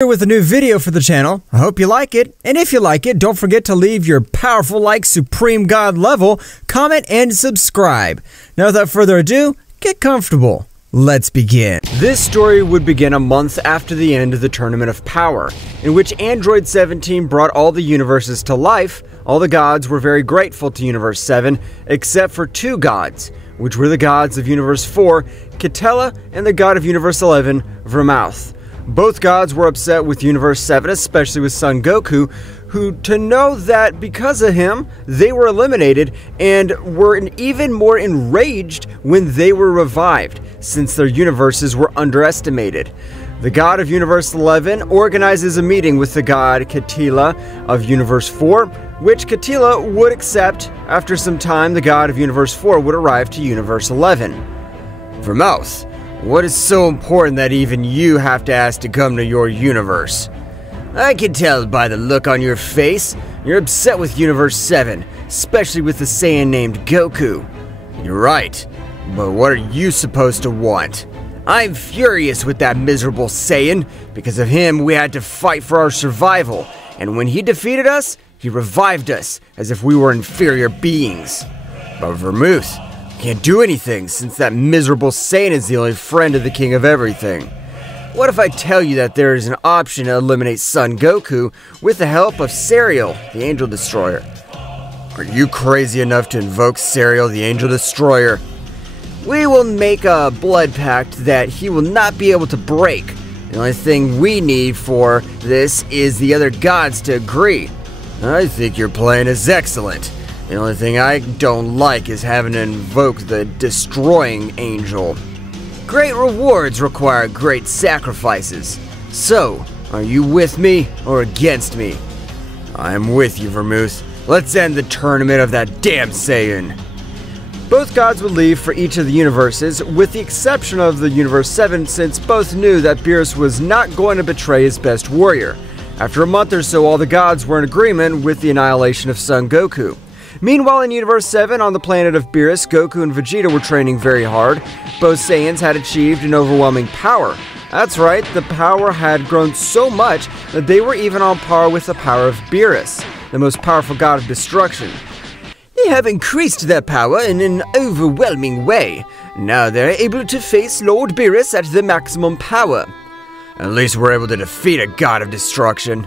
With a new video for the channel. I hope you like it, and if you like it, don't forget to leave your powerful like Supreme God level, comment, and subscribe. Now without further ado, get comfortable. Let's begin. This story would begin a month after the end of the Tournament of Power, in which Android 17 brought all the universes to life. All the gods were very grateful to Universe 7, except for two gods, which were the gods of Universe 4, Kitela, and the god of Universe 11, Vermouth. Both gods were upset with Universe 7, especially with Son Goku, who, to know that because of him, they were eliminated, and were even more enraged when they were revived, since their universes were underestimated. The god of Universe 11 organizes a meeting with the god Kitela of Universe 4, which Kitela would accept. After some time, the god of Universe 4 would arrive to Universe 11. Vermouth, what is so important that even you have to ask to come to your universe? I can tell by the look on your face. You're upset with Universe 7, especially with the Saiyan named Goku. You're right, but what are you supposed to want? I'm furious with that miserable Saiyan. Because of him, we had to fight for our survival, and when he defeated us, he revived us as if we were inferior beings. But Vermouth can't do anything since that miserable Saiyan is the only friend of the King of Everything. What if I tell you that there is an option to eliminate Son Goku with the help of Serial, the Angel Destroyer? Are you crazy enough to invoke Serial, the Angel Destroyer? We will make a blood pact that he will not be able to break. The only thing we need for this is the other gods to agree. I think your plan is excellent. The only thing I don't like is having to invoke the Destroying Angel. Great rewards require great sacrifices. So, are you with me or against me? I'm with you, Vermouth. Let's end the tournament of that damn Saiyan. Both gods would leave for each of the universes, with the exception of the Universe 7, since both knew that Beerus was not going to betray his best warrior. After a month or so, all the gods were in agreement with the annihilation of Son Goku. Meanwhile, in Universe 7, on the planet of Beerus, Goku and Vegeta were training very hard. Both Saiyans had achieved an overwhelming power. That's right, the power had grown so much that they were even on par with the power of Beerus, the most powerful god of destruction. They have increased their power in an overwhelming way. Now they're able to face Lord Beerus at the maximum power. At least we're able to defeat a god of destruction.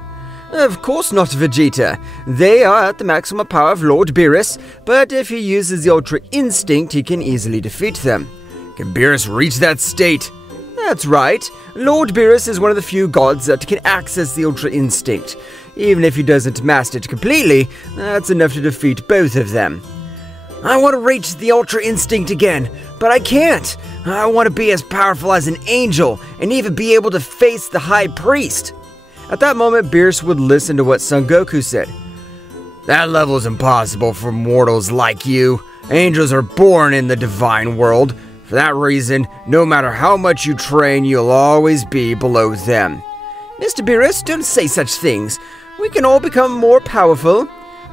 Of course not, Vegeta. They are at the maximum power of Lord Beerus, but if he uses the Ultra Instinct, he can easily defeat them. Can Beerus reach that state? That's right. Lord Beerus is one of the few gods that can access the Ultra Instinct. Even if he doesn't master it completely, that's enough to defeat both of them. I want to reach the Ultra Instinct again, but I can't. I want to be as powerful as an angel, and even be able to face the High Priest. At that moment, Beerus would listen to what Son Goku said. That level is impossible for mortals like you. Angels are born in the divine world. For that reason, no matter how much you train, you'll always be below them. Mr. Beerus, don't say such things. We can all become more powerful.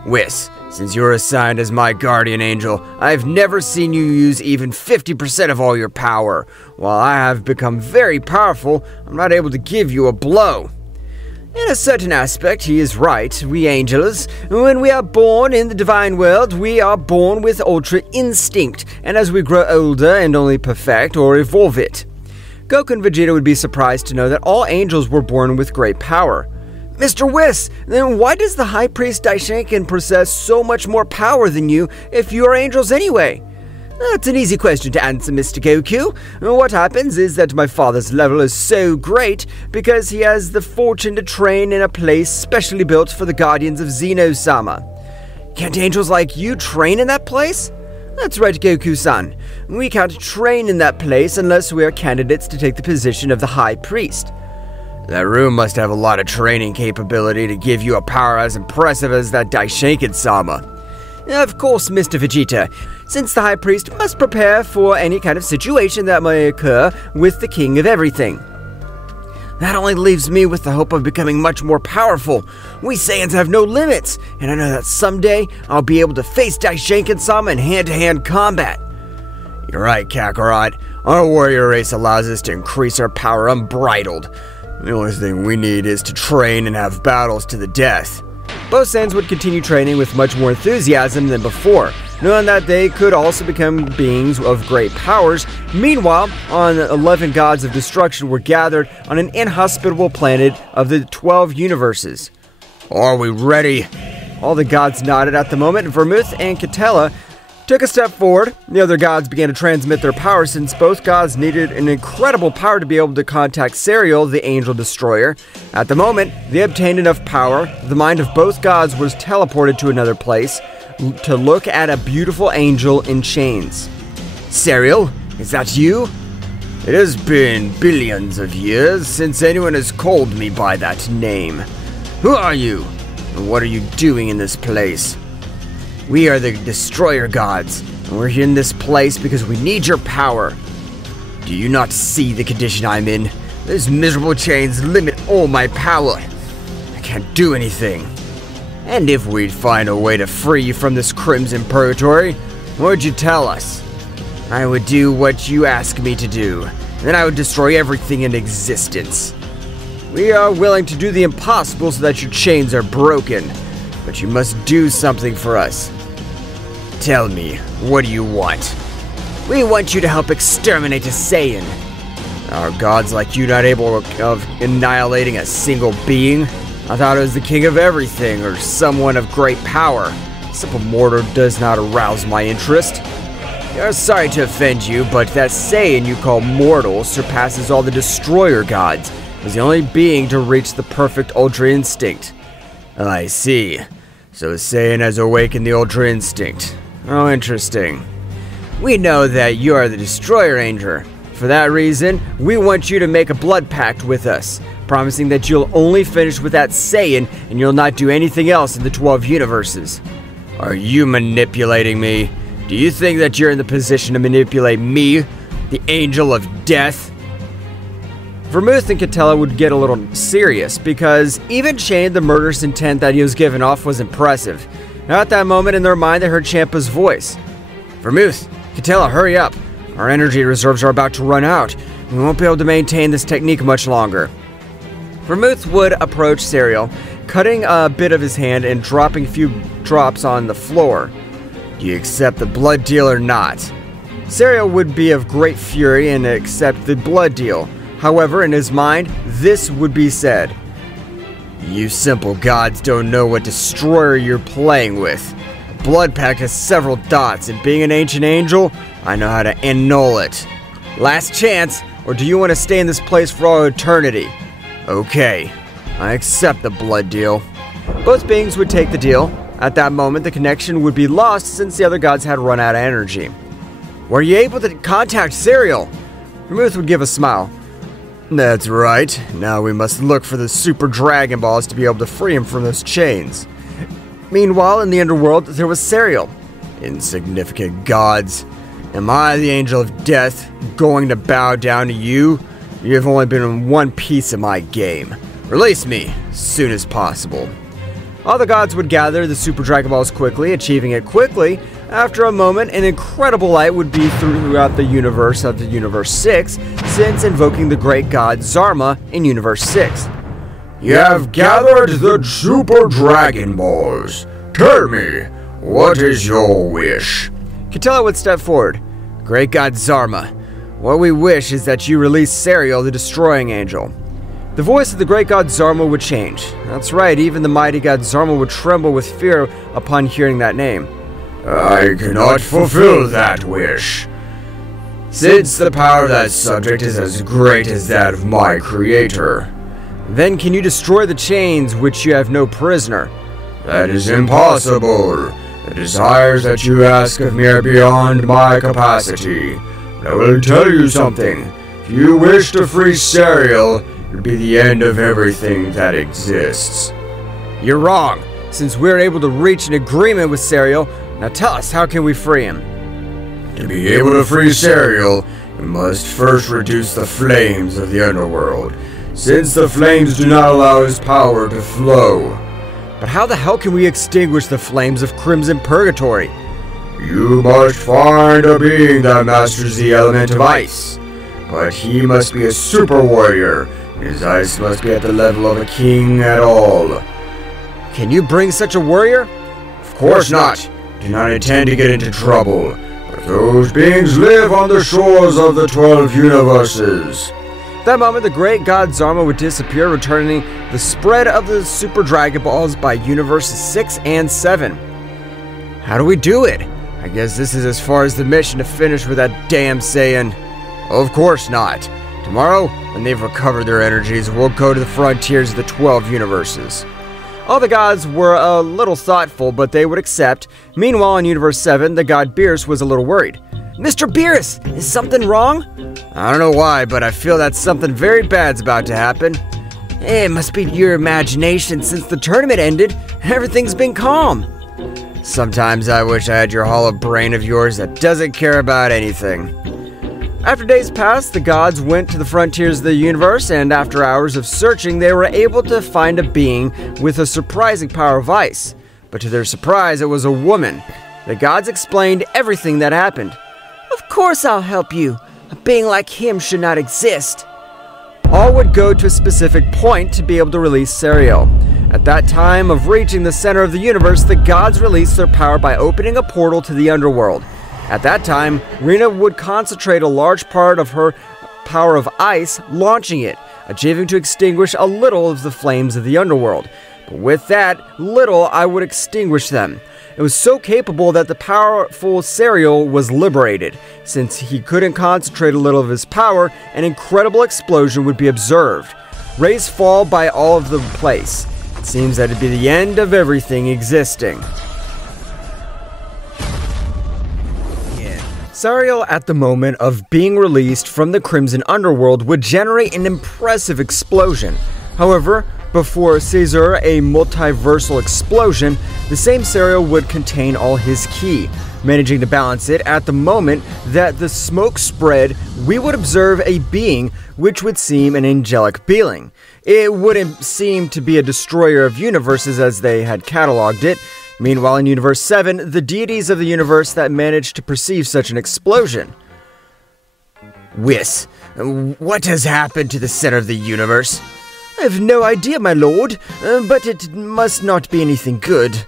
Whis, since you're assigned as my guardian angel, I've never seen you use even 50% of all your power. While I have become very powerful, I'm not able to give you a blow. In a certain aspect, he is right. We angels, when we are born in the divine world, we are born with Ultra Instinct, and as we grow older and only perfect or evolve it. Goku and Vegeta would be surprised to know that all angels were born with great power. Mr. Whis, then why does the High Priest Daishinkan possess so much more power than you if you are angels anyway? That's an easy question to answer, Mr. Goku. What happens is that my father's level is so great because he has the fortune to train in a place specially built for the guardians of Zeno-sama. Can't angels like you train in that place? That's right, Goku-san. We can't train in that place unless we are candidates to take the position of the High Priest. That room must have a lot of training capability to give you a power as impressive as that Daishinkan-sama. Of course, Mr. Vegeta, since the High Priest must prepare for any kind of situation that may occur with the King of Everything. That only leaves me with the hope of becoming much more powerful. We Saiyans have no limits, and I know that someday I'll be able to face Daishinkan-sama in hand-to-hand combat. You're right, Kakarot. Our warrior race allows us to increase our power unbridled. The only thing we need is to train and have battles to the death. Both Saiyans would continue training with much more enthusiasm than before, knowing that they could also become beings of great powers. Meanwhile, 11 gods of destruction were gathered on an inhospitable planet of the 12 universes. Are we ready? All the gods nodded at the moment, and Vermouth and Catella took a step forward. The other gods began to transmit their power, since both gods needed an incredible power to be able to contact Serial, the Angel Destroyer. At the moment, they obtained enough power. The mind of both gods was teleported to another place to look at a beautiful angel in chains. Serial, is that you? It has been billions of years since anyone has called me by that name. Who are you? And what are you doing in this place? We are the Destroyer Gods, and we're here in this place because we need your power. Do you not see the condition I'm in? Those miserable chains limit all my power. I can't do anything. And if we'd find a way to free you from this crimson purgatory, what would you tell us? I would do what you ask me to do, and then I would destroy everything in existence. We are willing to do the impossible so that your chains are broken, but you must do something for us. Tell me, what do you want? We want you to help exterminate a Saiyan. Are gods like you not able of annihilating a single being? I thought it was the king of everything, or someone of great power. Simple mortal does not arouse my interest. I'm sorry to offend you, but that Saiyan you call mortal surpasses all the Destroyer Gods, as the only being to reach the perfect Ultra Instinct. I see. So Saiyan has awakened the Ultra Instinct. Oh, interesting. We know that you are the Destroyer Angel. For that reason, we want you to make a blood pact with us, promising that you'll only finish with that Saiyan and you'll not do anything else in the 12 universes. Are you manipulating me? Do you think that you're in the position to manipulate me, the Angel of Death? Vermouth and Catella would get a little serious, because even Shane, the murderous intent that he was giving off was impressive. Now at that moment in their mind, they heard Champa's voice. Vermouth, Catella, hurry up. Our energy reserves are about to run out. We won't be able to maintain this technique much longer. Vermouth would approach Serial, cutting a bit of his hand and dropping a few drops on the floor. Do you accept the blood deal or not? Serial would be of great fury and accept the blood deal. However, in his mind, this would be said. You simple gods don't know what destroyer you're playing with. A blood pact has several dots, and being an ancient angel, I know how to annul it. Last chance, or do you want to stay in this place for all eternity? Okay, I accept the blood deal. Both beings would take the deal. At that moment, the connection would be lost since the other gods had run out of energy. Were you able to contact Serial? Vermouth would give a smile. That's right. Now we must look for the Super Dragon Balls to be able to free him from those chains. Meanwhile, in the underworld, there was Serial. Insignificant gods. Am I, the Angel of Death, going to bow down to you? You have only been in one piece of my game. Release me as soon as possible. All the gods would gather the Super Dragon Balls quickly, achieving it quickly. After a moment, an incredible light would be throughout the universe of the Universe 6, since invoking the great god Zarma in Universe 6. You have gathered the Super Dragon Balls. Tell me, what is your wish? Catella would step forward. Great god Zarma, what we wish is that you release Serial, the Destroying Angel. The voice of the great god Zarma would change. That's right, even the mighty god Zarma would tremble with fear upon hearing that name. I cannot fulfill that wish. Since the power of that subject is as great as that of my creator. Then can you destroy the chains which you have no prisoner? That is impossible. The desires that you ask of me are beyond my capacity. But I will tell you something. If you wish to free Serial, it would be the end of everything that exists. You're wrong. Since we're able to reach an agreement with Serial, now tell us, how can we free him? To be able to free Serial, we must first reduce the flames of the underworld, since the flames do not allow his power to flow. But how the hell can we extinguish the flames of Crimson Purgatory? You must find a being that masters the element of ice. But he must be a super warrior, His ice must be at the level of a king at all. Can you bring such a warrior? Of course not. Do not intend to get into trouble. But those beings live on the shores of the 12 universes. At that moment, the great god Zama would disappear, returning the spread of the Super Dragon Balls by Universes 6 and 7. How do we do it? I guess this is as far as the mission to finish with that damn Saiyan. Of course not. Tomorrow, when they've recovered their energies, we'll go to the frontiers of the 12 universes. All the gods were a little thoughtful, but they would accept. Meanwhile, in Universe 7, the god Beerus was a little worried. Mr. Beerus, is something wrong? I don't know why, but I feel that something very bad's about to happen. It must be your imagination. Since the tournament ended, everything's been calm. Sometimes I wish I had your hollow brain of yours that doesn't care about anything. After days passed, the gods went to the frontiers of the universe, and after hours of searching, they were able to find a being with a surprising power of ice. But to their surprise, it was a woman. The gods explained everything that happened. Of course I'll help you. A being like him should not exist. All would go to a specific point to be able to release Sariel. At that time of reaching the center of the universe, the gods released their power by opening a portal to the underworld. At that time, Rina would concentrate a large part of her power of ice, launching it, achieving to extinguish a little of the flames of the underworld. But with that little, I would extinguish them. It was so capable that the powerful Sariel was liberated. Since he couldn't concentrate a little of his power, an incredible explosion would be observed. Rays fall by all of the place. It seems that it'd be the end of everything existing. Sariel, at the moment of being released from the Crimson Underworld, would generate an impressive explosion. However, before Caesar, a multiversal explosion, the same Sariel would contain all his ki. Managing to balance it, at the moment that the smoke spread, we would observe a being which would seem an angelic being. It wouldn't seem to be a destroyer of universes as they had cataloged it. Meanwhile, in Universe 7, the deities of the universe that managed to perceive such an explosion. Whis, what has happened to the center of the universe? I have no idea, my lord, but it must not be anything good.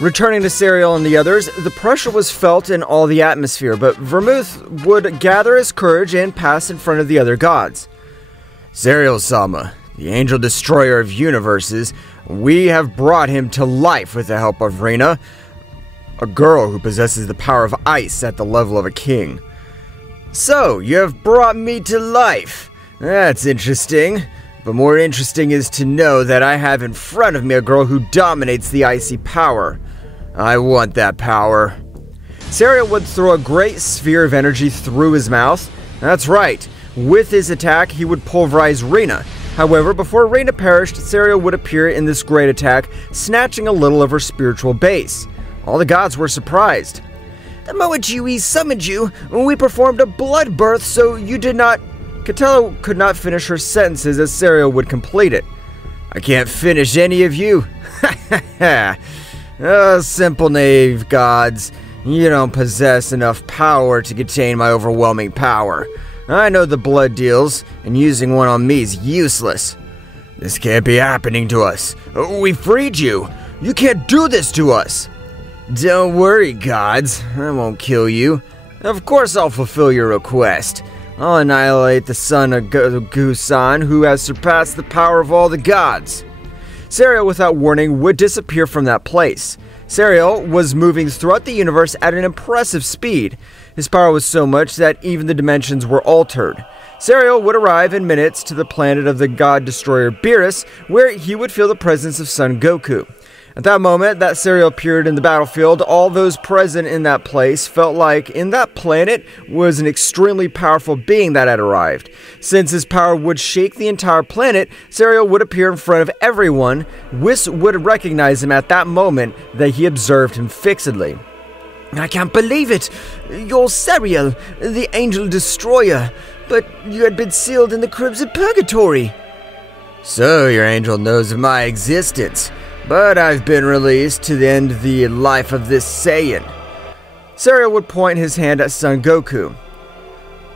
Returning to Sariel and the others, the pressure was felt in all the atmosphere, but Vermouth would gather his courage and pass in front of the other gods. Zeno-sama, the angel destroyer of universes, we have brought him to life with the help of Rina, a girl who possesses the power of ice at the level of a king. So, you have brought me to life. That's interesting. But more interesting is to know that I have in front of me a girl who dominates the icy power. I want that power. Sariel would throw a great sphere of energy through his mouth. That's right. With his attack, he would pulverize Rina. However, before Rina perished, Sariel would appear in this great attack, snatching a little of her spiritual base. All the gods were surprised. The moment we summoned you, we performed a blood birth, so you did not... Catella could not finish her sentences as Sariel would complete it. I can't finish any of you. Ha ha ha. Oh, simple naive gods. You don't possess enough power to contain my overwhelming power. I know the blood deals, and using one on me is useless. This can't be happening to us. We freed you. You can't do this to us. Don't worry, gods. I won't kill you. Of course I'll fulfill your request. I'll annihilate the son of Goku-san, who has surpassed the power of all the gods. Sariel, without warning, would disappear from that place. Sariel was moving throughout the universe at an impressive speed. His power was so much that even the dimensions were altered. Sariel would arrive in minutes to the planet of the god-destroyer Beerus, where he would feel the presence of Son Goku. At that moment that Sariel appeared in the battlefield, all those present in that place felt like in that planet was an extremely powerful being that had arrived. Since his power would shake the entire planet, Sariel would appear in front of everyone. Whis would recognize him at that moment that he observed him fixedly. I can't believe it! You're Sariel, the Angel Destroyer, but you had been sealed in the Crimson Purgatory. So your angel knows of my existence. But I've been released to end the life of this Saiyan. Sariel would point his hand at Son Goku.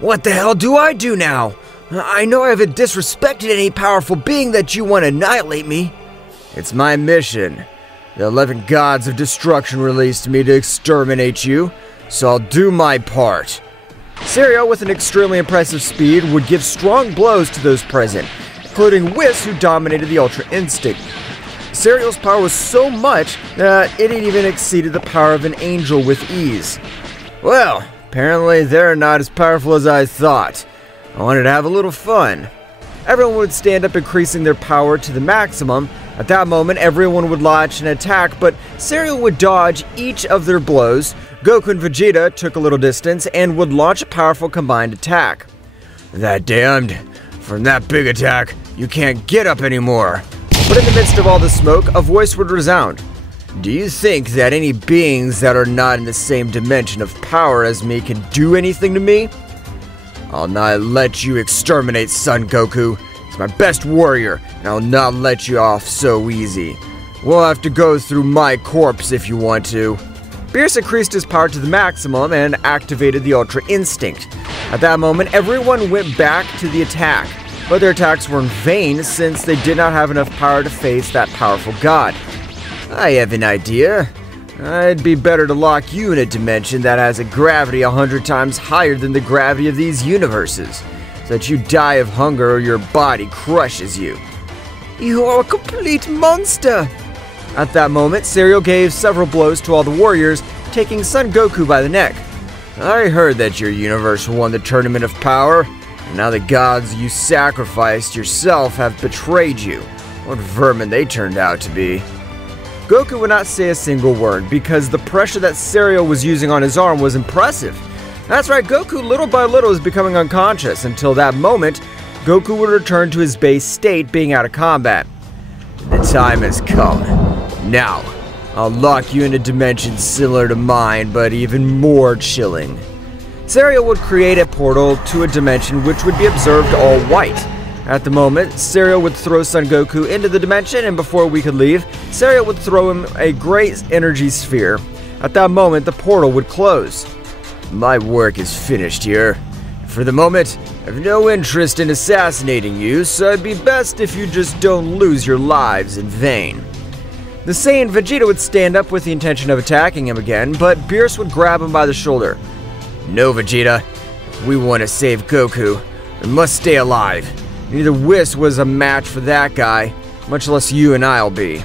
What the hell do I do now? I know I haven't disrespected any powerful being that you want to annihilate me. It's my mission. The 11 gods of destruction released me to exterminate you, so I'll do my part. Cereal, with an extremely impressive speed, would give strong blows to those present, including Whis, who dominated the Ultra Instinct. Cereal's power was so much that it even exceeded the power of an angel with ease. Well, apparently they're not as powerful as I thought. I wanted to have a little fun. Everyone would stand up, increasing their power to the maximum. At that moment, everyone would launch an attack, but Cereal would dodge each of their blows. Goku and Vegeta took a little distance and would launch a powerful combined attack. That damned. From that big attack, you can't get up anymore. But in the midst of all the smoke, a voice would resound. Do you think that any beings that are not in the same dimension of power as me can do anything to me? I'll not let you exterminate Son Goku. He's my best warrior, and I'll not let you off so easy. We'll have to go through my corpse if you want to. Beerus increased his power to the maximum and activated the Ultra Instinct. At that moment, everyone went back to the attack, but their attacks were in vain since they did not have enough power to face that powerful god. I have an idea. It'd be better to lock you in a dimension that has a gravity 100 times higher than the gravity of these universes, so that you die of hunger or your body crushes you. You are a complete monster! At that moment, Cereal gave several blows to all the warriors, taking Son Goku by the neck. I heard that your universe won the Tournament of Power, and now the gods you sacrificed yourself have betrayed you. What vermin they turned out to be. Goku would not say a single word because the pressure that Cereal was using on his arm was impressive. That's right, Goku little by little was becoming unconscious. Until that moment, Goku would return to his base state, being out of combat. The time has come. Now, I'll lock you in a dimension similar to mine, but even more chilling. Cereal would create a portal to a dimension which would be observed all white. At the moment, Cereal would throw Son Goku into the dimension, and before we could leave, Cereal would throw him a great energy sphere. At that moment, the portal would close. My work is finished here. For the moment, I have no interest in assassinating you, so it'd be best if you just don't lose your lives in vain. The Saiyan Vegeta would stand up with the intention of attacking him again, but Beerus would grab him by the shoulder. No, Vegeta. If we want to save Goku, we must stay alive. Neither Whis was a match for that guy, much less you and I'll be.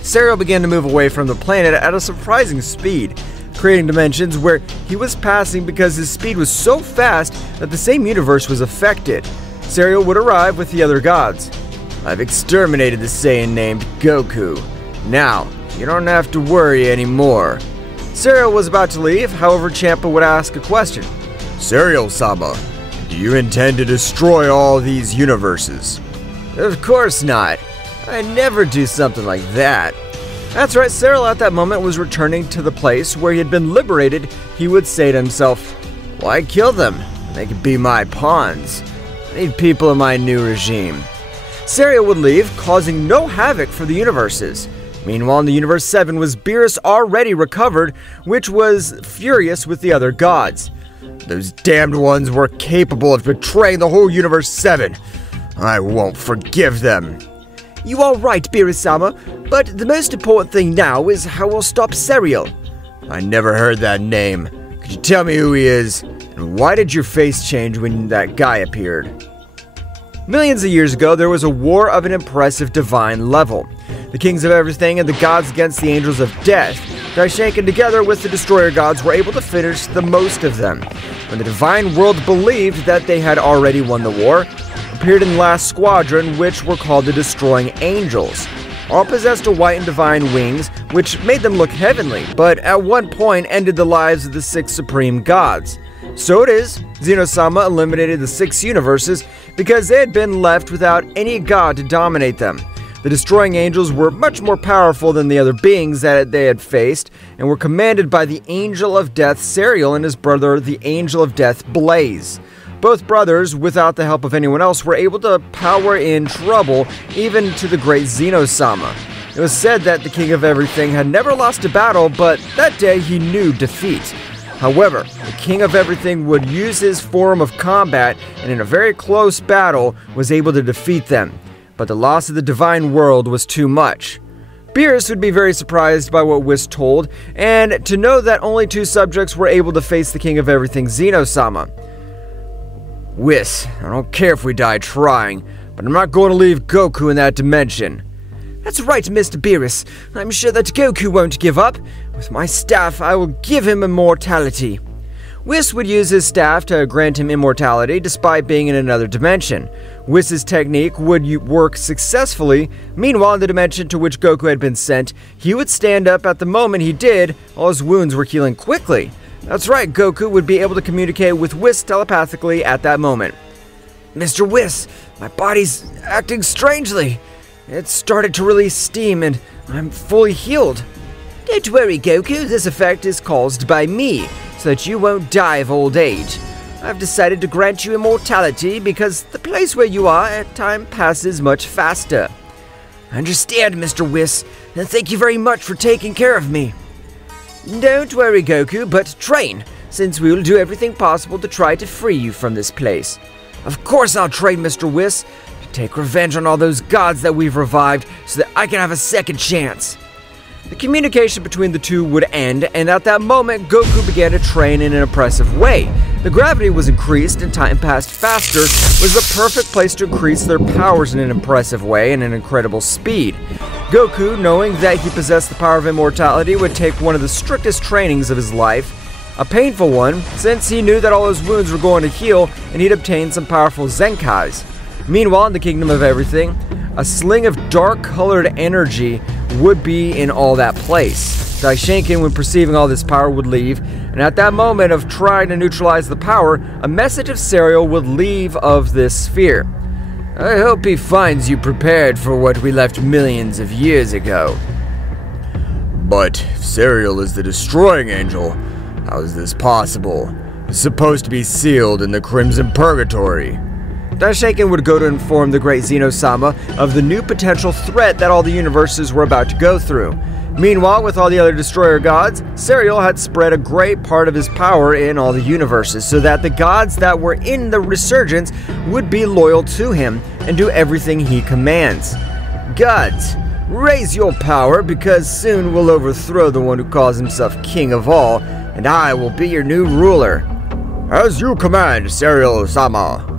Cereal began to move away from the planet at a surprising speed, creating dimensions where he was passing because his speed was so fast that the same universe was affected. Cereal would arrive with the other gods. I've exterminated the Saiyan named Goku. Now, you don't have to worry anymore. Cereal was about to leave, however Champa would ask a question. Cereal-sama, do you intend to destroy all these universes? Of course not. I'd never do something like that. That's right, Cereal at that moment was returning to the place where he had been liberated. He would say to himself, why kill them? They could be my pawns. I need people in my new regime. Cereal would leave, causing no havoc for the universes. Meanwhile, in the Universe 7 was Beerus, already recovered, which was furious with the other gods. Those damned ones were capable of betraying the whole Universe 7. I won't forgive them. You are right, Beerus-sama, but the most important thing now is how we'll stop Cereal. I never heard that name. Could you tell me who he is? And why did your face change when that guy appeared? Millions of years ago, there was a war of an impressive divine level. The kings of everything and the gods against the angels of death, shaken together with the destroyer gods, were able to finish the most of them. When the divine world believed that they had already won the war, appeared in the last squadron, which were called the Destroying Angels. All possessed a white and divine wings, which made them look heavenly, but at one point ended the lives of the 6 supreme gods. So it is, Zeno-sama eliminated the 6 universes because they had been left without any god to dominate them. The Destroying Angels were much more powerful than the other beings that they had faced, and were commanded by the Angel of Death Cereal and his brother, the Angel of Death Blaze. Both brothers, without the help of anyone else, were able to power in trouble, even to the great Zeno-sama. It was said that the King of Everything had never lost a battle, but that day he knew defeat. However, the King of Everything would use his form of combat and in a very close battle was able to defeat them. But the loss of the divine world was too much. Beerus would be very surprised by what Whis told, and to know that only 2 subjects were able to face the King of Everything, Zeno-sama. Whis, I don't care if we die trying, but I'm not going to leave Goku in that dimension. That's right, Mr. Beerus. I'm sure that Goku won't give up. With my staff, I will give him immortality. Whis would use his staff to grant him immortality despite being in another dimension. Whis' technique would work successfully. Meanwhile, in the dimension to which Goku had been sent, he would stand up at the moment he did. All his wounds were healing quickly. That's right, Goku would be able to communicate with Whis telepathically at that moment. Mr. Whis, my body's acting strangely. It started to release steam and I'm fully healed. Don't worry, Goku, this effect is caused by me, so that you won't die of old age. I've decided to grant you immortality because the place where you are at time passes much faster. I understand, Mr. Whis, and thank you very much for taking care of me. Don't worry, Goku, but train, since we will do everything possible to try to free you from this place. Of course I'll train, Mr. Whis, to take revenge on all those gods that we've revived so that I can have a second chance. The communication between the two would end, and at that moment, Goku began to train in an impressive way. The gravity was increased and time passed faster. It was the perfect place to increase their powers in an impressive way and an incredible speed. Goku, knowing that he possessed the power of immortality, would take one of the strictest trainings of his life. A painful one, since he knew that all his wounds were going to heal and he'd obtained some powerful Zenkais. Meanwhile, in the Kingdom of Everything, a sling of dark-colored energy would be in all that place. Daishinkin, when perceiving all this power, would leave, and at that moment of trying to neutralize the power, a message of Serial would leave of this sphere. I hope he finds you prepared for what we left millions of years ago. But if Serial is the destroying angel, how is this possible? It's supposed to be sealed in the Crimson Purgatory. Daishinkin would go to inform the great Zeno-sama of the new potential threat that all the universes were about to go through. Meanwhile, with all the other destroyer gods, Serial had spread a great part of his power in all the universes so that the gods that were in the resurgence would be loyal to him and do everything he commands. Gods, raise your power because soon we'll overthrow the one who calls himself king of all, and I will be your new ruler. As you command, Serial-sama.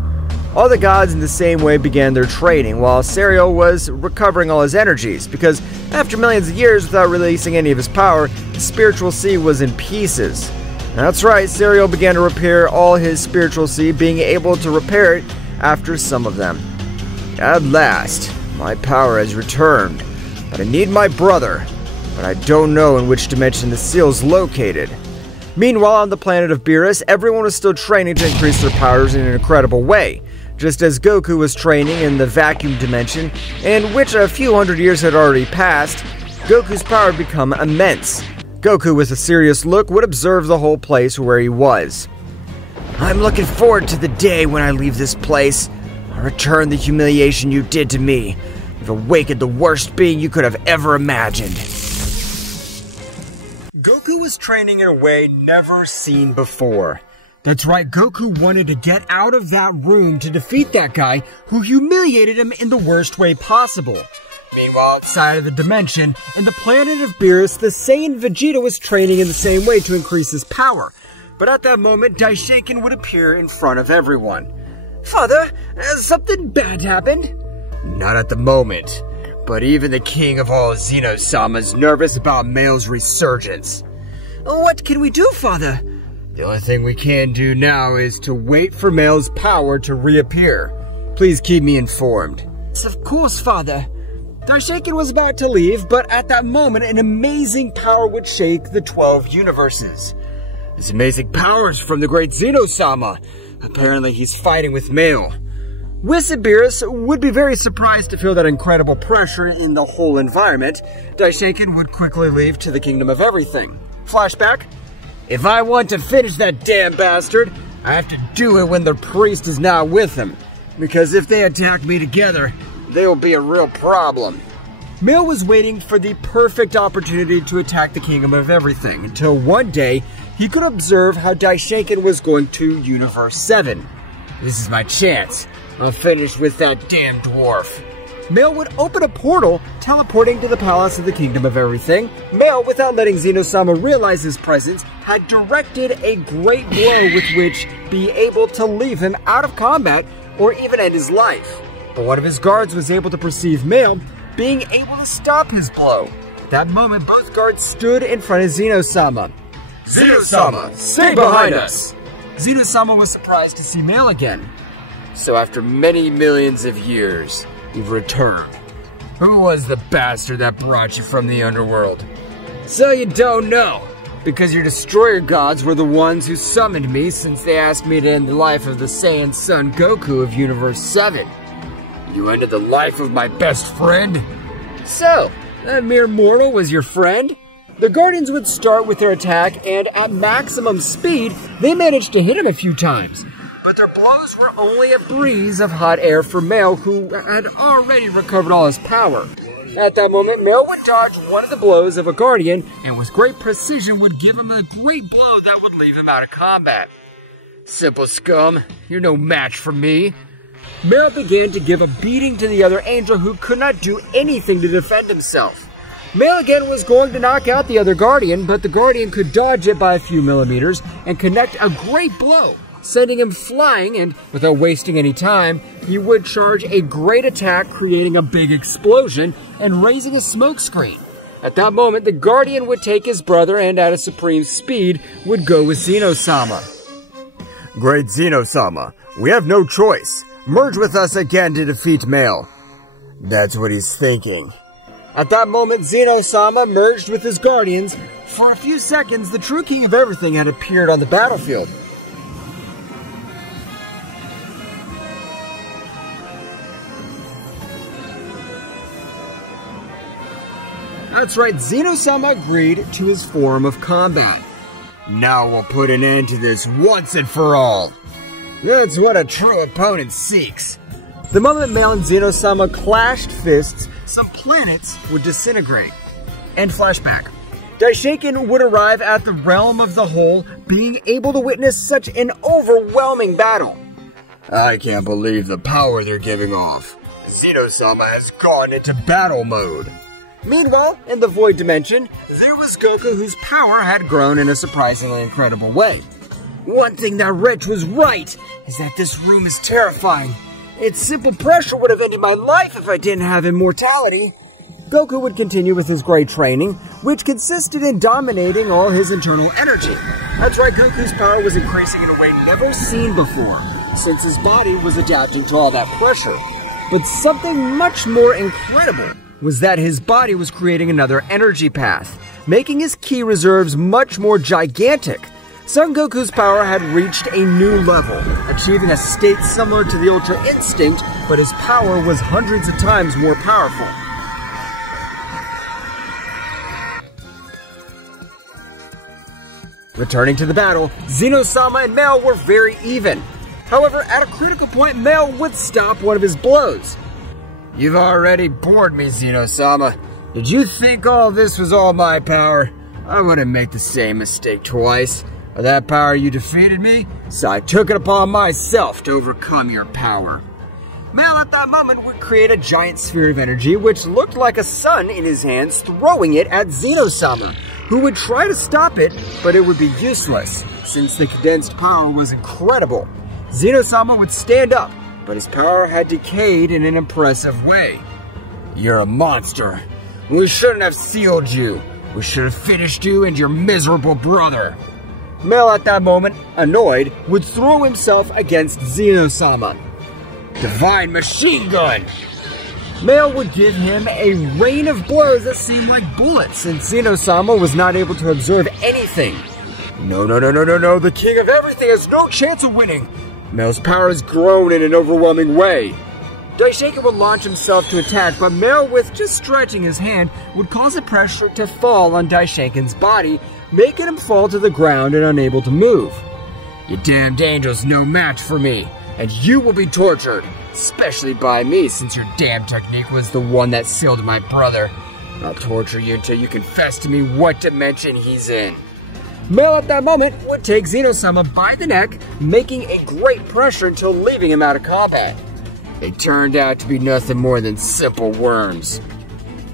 All the gods in the same way began their training, while Serial was recovering all his energies, because after millions of years without releasing any of his power, the spiritual sea was in pieces. That's right, Serial began to repair all his spiritual sea, being able to repair it after some of them. At last, my power has returned, but I need my brother, but I don't know in which dimension the seal's located. Meanwhile, on the planet of Beerus, everyone was still training to increase their powers in an incredible way. Just as Goku was training in the vacuum dimension, in which a few hundred years had already passed, Goku's power had become immense. Goku, with a serious look, would observe the whole place where he was. I'm looking forward to the day when I leave this place. I'll return the humiliation you did to me. You've awakened the worst being you could have ever imagined. Goku was training in a way never seen before. That's right, Goku wanted to get out of that room to defeat that guy who humiliated him in the worst way possible. Meanwhile, outside of the dimension, in the planet of Beerus, the Saiyan Vegeta was training in the same way to increase his power. But at that moment, Daishinkin would appear in front of everyone. Father, has something bad happened? Not at the moment, but even the king of all Zeno-sama is nervous about Mael's resurgence. What can we do, Father? The only thing we can do now is to wait for Mael's power to reappear. Please keep me informed. Yes, of course, Father. Daishinkin was about to leave, but at that moment, an amazing power would shake the 12 universes. This amazing power is from the great Zeno-sama. Apparently, he's fighting with Mael. Whis and Beerus would be very surprised to feel that incredible pressure in the whole environment. Daishinkin would quickly leave to the Kingdom of Everything. Flashback. If I want to finish that damn bastard, I have to do it when the priest is not with him. Because if they attack me together, they will be a real problem. Mael was waiting for the perfect opportunity to attack the Kingdom of Everything, until one day, he could observe how Daishinkan was going to Universe 7. This is my chance. I'll finish with that damn dwarf. Mael would open a portal, teleporting to the Palace of the Kingdom of Everything. Mael, without letting Zeno-sama realize his presence, had directed a great blow with which be able to leave him out of combat or even end his life. But one of his guards was able to perceive Mael, being able to stop his blow. At that moment, both guards stood in front of Zeno-sama. Zeno-sama, stay behind us! Zeno-sama was surprised to see Mael again. So after many millions of years, you've returned. Who was the bastard that brought you from the underworld? So you don't know, because your destroyer gods were the ones who summoned me since they asked me to end the life of the Saiyan son Goku of Universe 7. You ended the life of my best friend? So, that mere mortal was your friend? The Guardians would start with their attack, and at maximum speed, they managed to hit him a few times. But their blows were only a breeze of hot air for Mael, who had already recovered all his power. At that moment, Mael would dodge one of the blows of a Guardian, and with great precision would give him a great blow that would leave him out of combat. Simple scum, you're no match for me. Mael began to give a beating to the other angel who could not do anything to defend himself. Mael again was going to knock out the other Guardian, but the Guardian could dodge it by a few millimeters and connect a great blow, sending him flying, and without wasting any time, he would charge a great attack, creating a big explosion and raising a smoke screen. At that moment, the Guardian would take his brother and at a supreme speed would go with Zeno-sama. Great Zeno-sama, we have no choice. Merge with us again to defeat Mael. That's what he's thinking. At that moment, Zeno-sama merged with his Guardians. For a few seconds, the true king of everything had appeared on the battlefield. That's right, Zeno-sama agreed to his form of combat. Now we'll put an end to this once and for all. That's what a true opponent seeks. The moment Mael and Zeno-sama clashed fists, some planets would disintegrate. And flashback. Daishinkan would arrive at the realm of the whole, being able to witness such an overwhelming battle. I can't believe the power they're giving off. Zeno-sama has gone into battle mode. Meanwhile, in the Void Dimension, there was Goku, whose power had grown in a surprisingly incredible way. One thing that wretch was right, is that this room is terrifying. Its simple pressure would have ended my life if I didn't have immortality. Goku would continue with his great training, which consisted in dominating all his internal energy. That's right, Goku's power was increasing in a way never seen before, since his body was adapting to all that pressure. But something much more incredible was that his body was creating another energy path, making his ki reserves much more gigantic. Son Goku's power had reached a new level, achieving a state similar to the Ultra Instinct, but his power was hundreds of times more powerful. Returning to the battle, Zeno-sama and Mael were very even. However, at a critical point, Mael would stop one of his blows. You've already bored me, Zeno-sama. Did you think all this was all my power? I wouldn't make the same mistake twice. With that power you defeated me, so I took it upon myself to overcome your power. Mael at that moment would create a giant sphere of energy which looked like a sun in his hands, throwing it at Zeno-sama, who would try to stop it, but it would be useless, since the condensed power was incredible. Zeno-sama would stand up, but his power had decayed in an impressive way. You're a monster. We shouldn't have sealed you. We should have finished you and your miserable brother. Mael at that moment, annoyed, would throw himself against Zeno-sama. Divine Machine Gun! Mael would give him a rain of blows that seemed like bullets, since Zeno-sama was not able to observe anything. No, the king of everything has no chance of winning. Mael's power has grown in an overwhelming way. Daishinkan would launch himself to attack, but Mael, with just stretching his hand, would cause the pressure to fall on Daishinkan's body, making him fall to the ground and unable to move. You damned angel's no match for me, and you will be tortured, especially by me, since your damn technique was the one that sealed my brother. I'll torture you until you confess to me what dimension he's in. Mael at that moment would take Zeno-sama by the neck, making a great pressure until leaving him out of combat. They turned out to be nothing more than simple worms.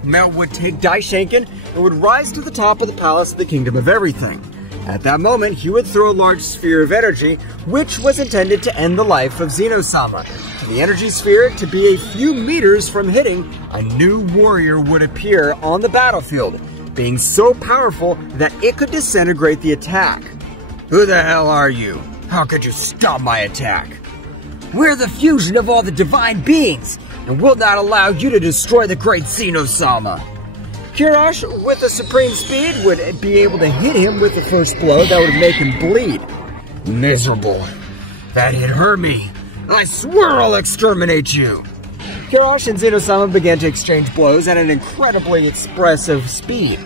Mael would take Daishinken and would rise to the top of the palace of the Kingdom of Everything. At that moment, he would throw a large sphere of energy, which was intended to end the life of Zeno-sama. For the energy sphere to be a few meters from hitting, a new warrior would appear on the battlefield, being so powerful that it could disintegrate the attack. Who the hell are you? How could you stop my attack? We're the fusion of all the divine beings, and will not allow you to destroy the great Zeno-sama. Kirash, with a supreme speed, would be able to hit him with the first blow that would make him bleed. Miserable. That hit hurt me. I swear I'll exterminate you. Kirash and Zeno-sama began to exchange blows at an incredibly expressive speed,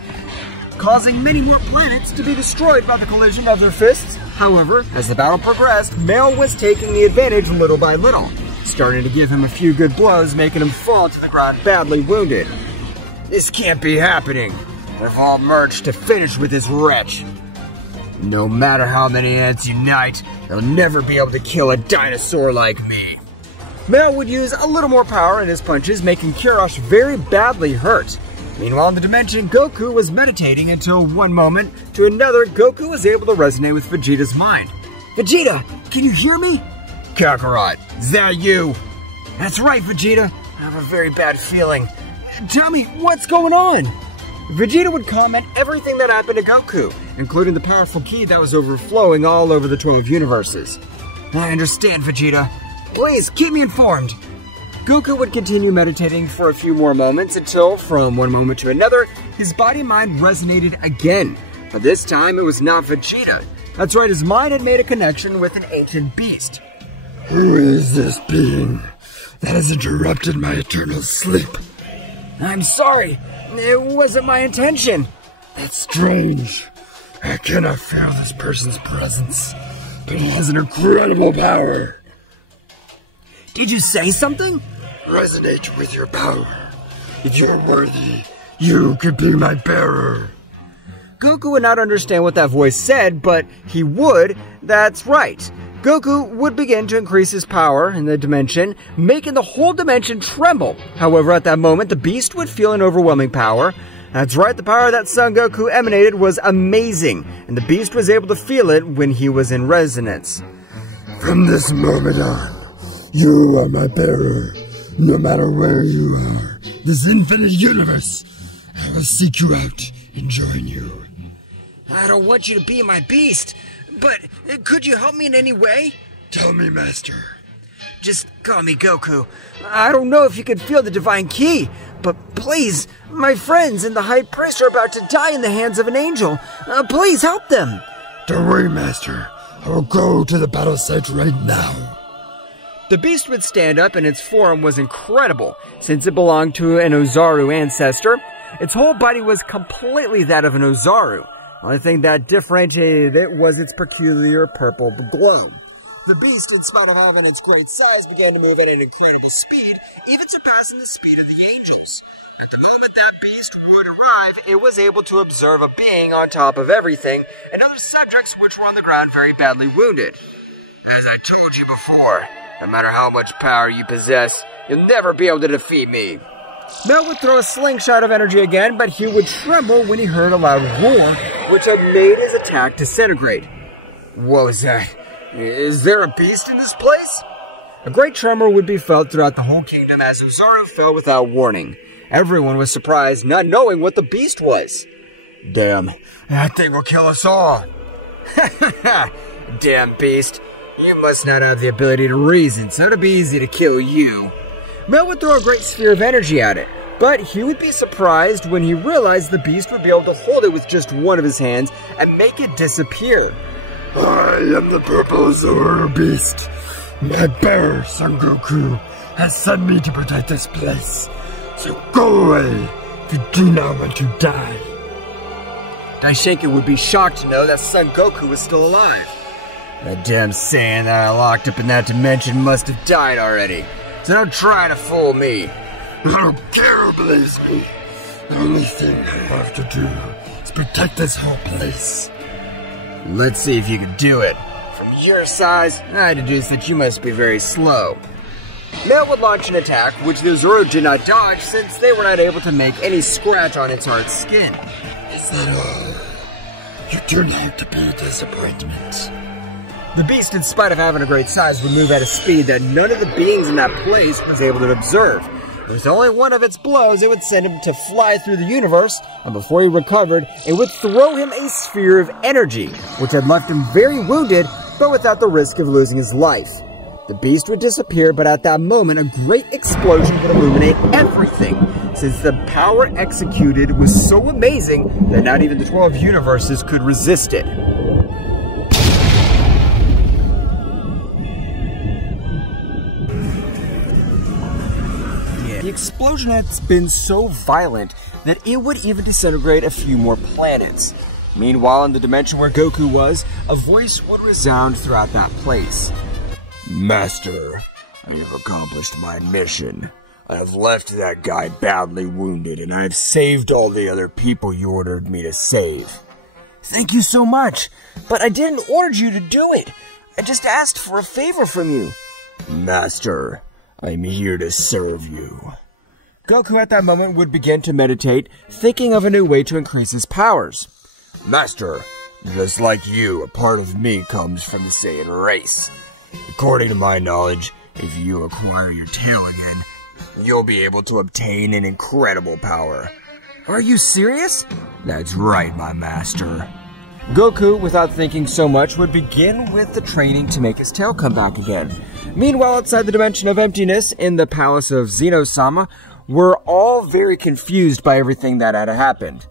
causing many more planets to be destroyed by the collision of their fists. However, as the battle progressed, Mael was taking the advantage little by little, starting to give him a few good blows, making him fall to the ground badly wounded. This can't be happening. They've all merged to finish with this wretch. No matter how many ants unite, they'll never be able to kill a dinosaur like me. Mael would use a little more power in his punches, making Kirash very badly hurt. Meanwhile, in the dimension, Goku was meditating until one moment to another, Goku was able to resonate with Vegeta's mind. Vegeta, can you hear me? Kakarot, is that you? That's right, Vegeta. I have a very bad feeling. Tell me, what's going on? Vegeta would comment everything that happened to Goku, including the powerful ki that was overflowing all over the 12 universes. I understand, Vegeta. Please, keep me informed. Goku would continue meditating for a few more moments until, from one moment to another, his body-mind resonated again. But this time, it was not Vegeta. That's right, his mind had made a connection with an ancient beast. Who is this being that has interrupted my eternal sleep? I'm sorry. It wasn't my intention. That's strange. I cannot feel this person's presence, but he has an incredible power. Did you say something? Resonate with your power. If you're worthy, you could be my bearer. Goku would not understand what that voice said, but he would. That's right. Goku would begin to increase his power in the dimension, making the whole dimension tremble. However, at that moment, the beast would feel an overwhelming power. That's right, the power that Son Goku emanated was amazing, and the beast was able to feel it when he was in resonance. From this moment on, you are my bearer. No matter where you are, this infinite universe, I will seek you out and join you. I don't want you to be my beast, but could you help me in any way? Tell me, Master. Just call me Goku. I don't know if you can feel the divine ki, but please, my friends and the High Priest are about to die in the hands of an angel. Please help them. Don't worry, Master. I will go to the battle site right now. The beast would stand up, and its form was incredible, since it belonged to an Ozaru ancestor. Its whole body was completely that of an Ozaru. The only thing that differentiated it was its peculiar purple glow. The beast, in spite of having its great size, began to move at an incredible speed, even surpassing the speed of the angels. At the moment that beast would arrive, it was able to observe a being on top of everything, and other subjects which were on the ground very badly wounded. As I told you before, no matter how much power you possess, you'll never be able to defeat me. Mael would throw a slingshot of energy again, but he would tremble when he heard a loud roar, which had made his attack disintegrate. What was that? Is there a beast in this place? A great tremor would be felt throughout the whole kingdom as Ozaru fell without warning. Everyone was surprised, not knowing what the beast was. Damn, that thing will kill us all. Ha ha ha! Damn beast. You must not have the ability to reason, so it'd be easy to kill you. Mael would throw a great sphere of energy at it, but he would be surprised when he realized the beast would be able to hold it with just one of his hands and make it disappear. I am the purple Ozaru beast. My bearer, Son Goku, has sent me to protect this place. So go away if you do not want to die. Daishinken would be shocked to know that Son Goku was still alive. That damn Saiyan that I locked up in that dimension must have died already. So don't try to fool me. I don't care who believes me. The only thing I have to do is protect this whole place. Let's see if you can do it. From your size, I deduce that you must be very slow. Mael would launch an attack, which the Zoro did not dodge since they were not able to make any scratch on its hard skin. Is that all? You turned out to be a disappointment. The beast, in spite of having a great size, would move at a speed that none of the beings in that place was able to observe. With only one of its blows, it would send him to fly through the universe, and before he recovered, it would throw him a sphere of energy, which had left him very wounded, but without the risk of losing his life. The beast would disappear, but at that moment, a great explosion would illuminate everything, since the power executed was so amazing that not even the 12 universes could resist it. The explosion had been so violent that it would even disintegrate a few more planets. Meanwhile, in the dimension where Goku was, a voice would resound throughout that place. Master, I have accomplished my mission. I have left that guy badly wounded, and I have saved all the other people you ordered me to save. Thank you so much, but I didn't order you to do it. I just asked for a favor from you. Master, I'm here to serve you. Goku at that moment would begin to meditate, thinking of a new way to increase his powers. Master, just like you, a part of me comes from the Saiyan race. According to my knowledge, if you acquire your tail again, you'll be able to obtain an incredible power. Are you serious? That's right, my master. Goku, without thinking so much, would begin with the training to make his tail come back again. Meanwhile, outside the dimension of emptiness, in the palace of Zeno-sama, we're all very confused by everything that had happened.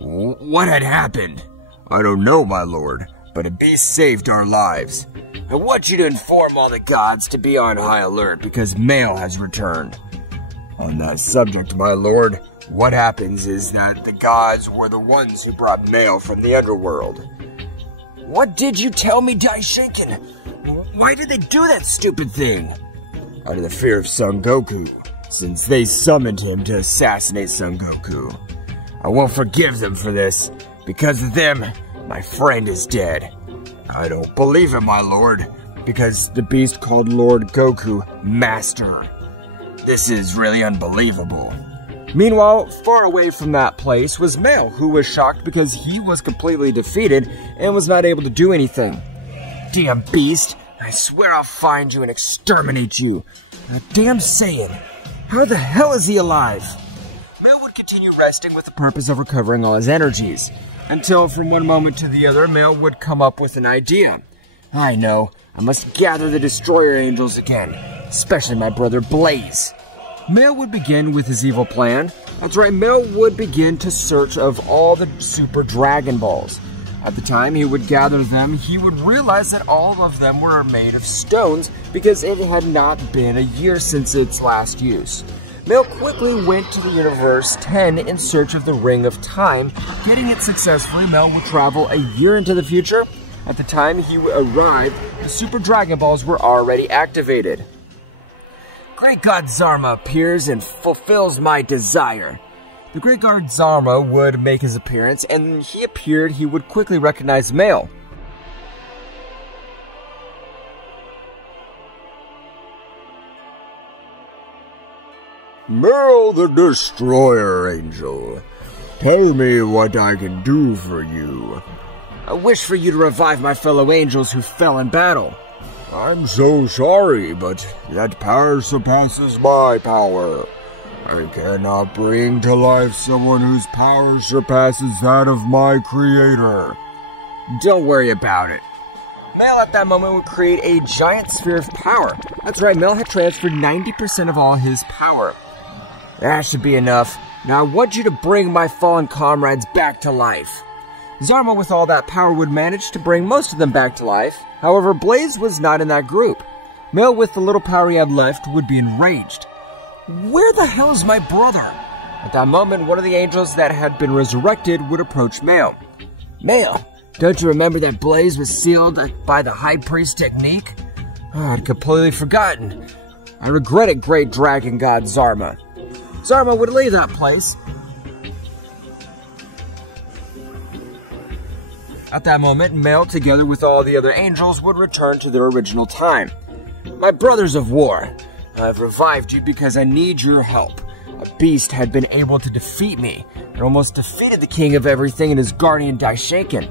What had happened? I don't know, my lord, but a beast saved our lives. I want you to inform all the gods to be on high alert because Mael has returned. On that subject, my lord, what happens is that the gods were the ones who brought Mael from the underworld. What did you tell me, Daishinken? Why did they do that stupid thing? Out of the fear of Son Goku, since they summoned him to assassinate Son Goku. I won't forgive them for this. Because of them, my friend is dead. I don't believe him, my lord, because the beast called Lord Goku Master. This is really unbelievable. Meanwhile, far away from that place was Mael, who was shocked because he was completely defeated and was not able to do anything. Damn beast, I swear I'll find you and exterminate you. A damn Saiyan. How the hell is he alive? Mael would continue resting with the purpose of recovering all his energies, until from one moment to the other, Mael would come up with an idea. I know, I must gather the Destroyer Angels again, especially my brother Blaze. Mael would begin with his evil plan. That's right, Mael would begin to search of all the Super Dragon Balls. At the time he would gather them, he would realize that all of them were made of stones because it had not been a year since its last use. Mael quickly went to the Universe 10 in search of the Ring of Time. Getting it successfully, Mael would travel a year into the future. At the time he arrived, the Super Dragon Balls were already activated. Great God Zarma appears and fulfills my desire. The Great God Zarma would make his appearance, and when he appeared, he would quickly recognize Mael. Mael the Destroyer Angel, tell me what I can do for you. I wish for you to revive my fellow angels who fell in battle. I'm so sorry, but that power surpasses my power. I cannot bring to life someone whose power surpasses that of my creator. Don't worry about it. Mael at that moment would create a giant sphere of power. That's right, Mael had transferred 90% of all his power. That should be enough. Now I want you to bring my fallen comrades back to life. Zarma with all that power would manage to bring most of them back to life. However, Blaze was not in that group. Mael with the little power he had left would be enraged. Where the hell is my brother? At that moment, one of the angels that had been resurrected would approach Mael. Mael, don't you remember that Blaze was sealed by the High Priest technique? Oh, I'd completely forgotten. I regret it, Great Dragon God Zarma. Zarma would leave that place. At that moment, Mael, together with all the other angels, would return to their original time. My brothers of war, I've revived you because I need your help. A beast had been able to defeat me, and almost defeated the king of everything and his guardian Daishaken.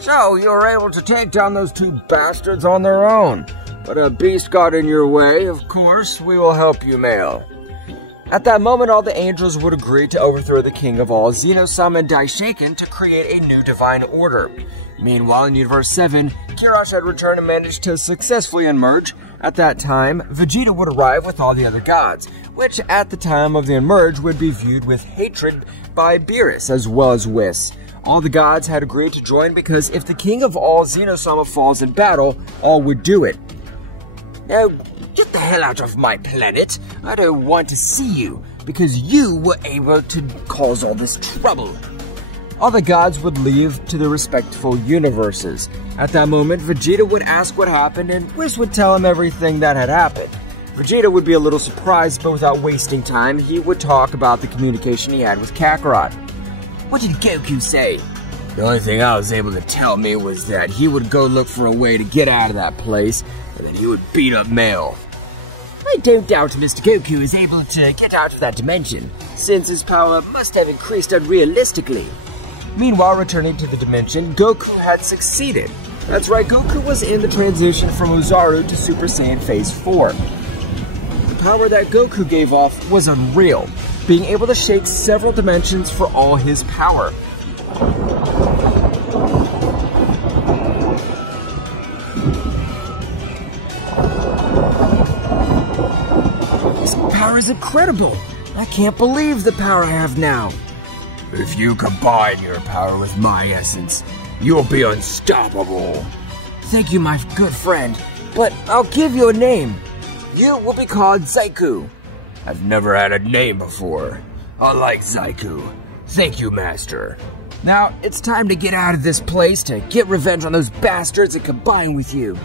So, you were able to take down those two bastards on their own. But a beast got in your way, of course, we will help you, Mael. At that moment, all the angels would agree to overthrow the king of all, Zeno-sama and Daishaken, to create a new divine order. Meanwhile, in Universe 7, Kirash had returned and managed to successfully emerge. At that time, Vegeta would arrive with all the other gods, which at the time of the emerge would be viewed with hatred by Beerus as well as Whis. All the gods had agreed to join because if the king of all, Zeno-sama, falls in battle, all would do it. Now, get the hell out of my planet. I don't want to see you, because you were able to cause all this trouble. All the gods would leave to their respectful universes. At that moment, Vegeta would ask what happened, and Whis would tell him everything that had happened. Vegeta would be a little surprised, but without wasting time, he would talk about the communication he had with Kakarot. What did Goku say? The only thing I was able to tell me was that he would go look for a way to get out of that place, and then he would beat up Mael. I don't doubt Mr. Goku is able to get out of that dimension, since his power must have increased unrealistically. Meanwhile, returning to the dimension, Goku had succeeded. That's right, Goku was in the transition from Ozaru to Super Saiyan Phase 4. The power that Goku gave off was unreal, being able to shake several dimensions for all his power. This power is incredible! I can't believe the power I have now. If you combine your power with my essence, you'll be unstoppable. Thank you, my good friend, but I'll give you a name. You will be called Zaiku. I've never had a name before. I like Zaiku. Thank you, Master. Now, it's time to get out of this place to get revenge on those bastards and combine with you.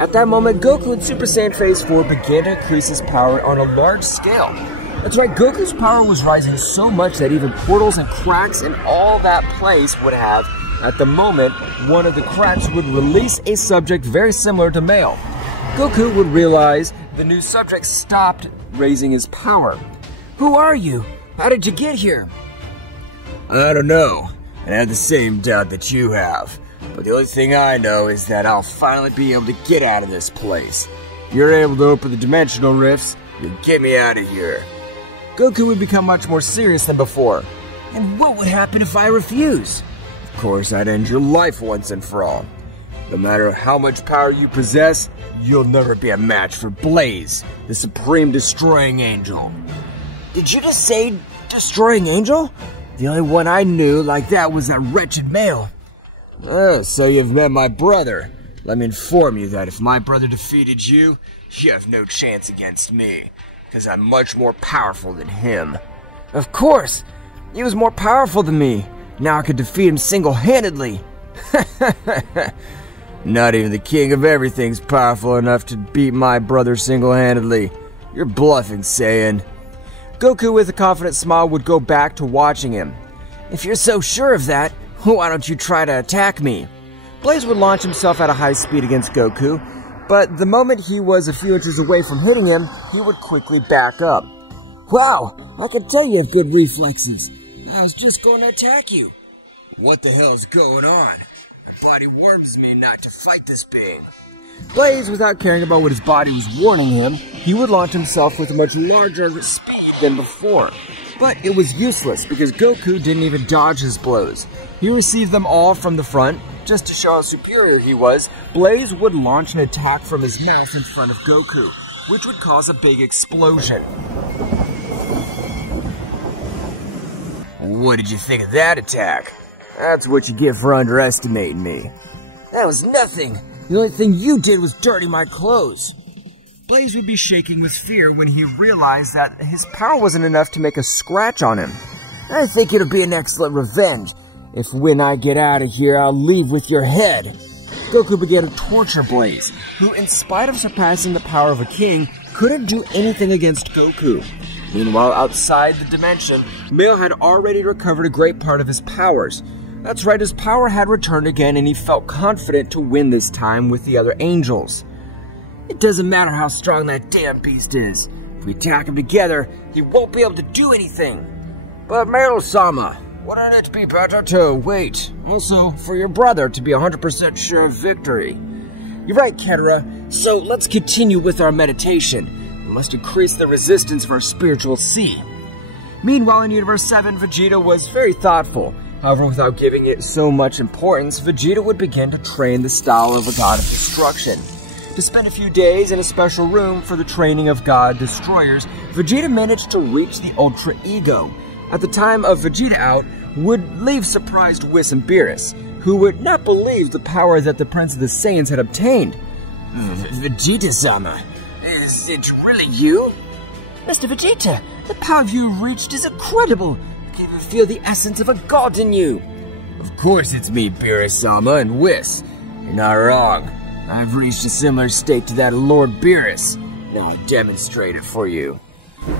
At that moment, Goku in Super Saiyan Phase 4 began to increase his power on a large scale. That's right, Goku's power was rising so much that even portals and cracks in all that place would have. At the moment, one of the cracks would release a subject very similar to Mael. Goku would realize the new subject stopped raising his power. Who are you? How did you get here? I don't know. I have the same doubt that you have. But the only thing I know is that I'll finally be able to get out of this place. If you're able to open the dimensional rifts, you'll get me out of here. Goku would become much more serious than before. And what would happen if I refuse? Of course, I'd end your life once and for all. No matter how much power you possess, you'll never be a match for Blaze, the Supreme Destroying Angel. Did you just say Destroying Angel? The only one I knew like that was that wretched Mael. Oh, so you've met my brother. Let me inform you that if my brother defeated you, you have no chance against me, because I'm much more powerful than him. Of course! He was more powerful than me. Now I could defeat him single-handedly. Not even the king of everything's powerful enough to beat my brother single-handedly. You're bluffing, Saiyan. Goku, with a confident smile, would go back to watching him. If you're so sure of that, why don't you try to attack me? Blaze would launch himself at a high speed against Goku, but the moment he was a few inches away from hitting him, he would quickly back up. Wow, I can tell you have good reflexes. I was just going to attack you. What the hell's going on? My body warns me not to fight this pain. Blaze, without caring about what his body was warning him, he would launch himself with a much larger speed than before. But it was useless because Goku didn't even dodge his blows. He received them all from the front. Just to show how superior he was, Blaze would launch an attack from his mouth in front of Goku, which would cause a big explosion. What did you think of that attack? That's what you get for underestimating me. That was nothing. The only thing you did was dirty my clothes. Blaze would be shaking with fear when he realized that his power wasn't enough to make a scratch on him. I think it'll be an excellent revenge. If when I get out of here, I'll leave with your head. Goku began to torture Blaze, who, in spite of surpassing the power of a king, couldn't do anything against Goku. Meanwhile, outside the dimension, Mael had already recovered a great part of his powers. That's right, his power had returned again and he felt confident to win this time with the other angels. It doesn't matter how strong that damn beast is. If we attack him together, he won't be able to do anything. But Mael-sama, wouldn't it be better to wait also for your brother to be 100% sure of victory? You're right, Ketera. So let's continue with our meditation. We must increase the resistance of our spiritual sea. Meanwhile, in Universe 7, Vegeta was very thoughtful. However, without giving it so much importance, Vegeta would begin to train the style of a god of destruction. To spend a few days in a special room for the training of god destroyers, Vegeta managed to reach the Ultra Ego. At the time of Vegeta out, would leave surprised Whis and Beerus, who would not believe the power that the Prince of the Saiyans had obtained. Vegeta-sama, is it really you? Mr. Vegeta, the power you've reached is incredible. I can even feel the essence of a god in you. Of course it's me, Beerus-sama and Whis. You're not wrong. I've reached a similar state to that of Lord Beerus. Now I'll demonstrate it for you.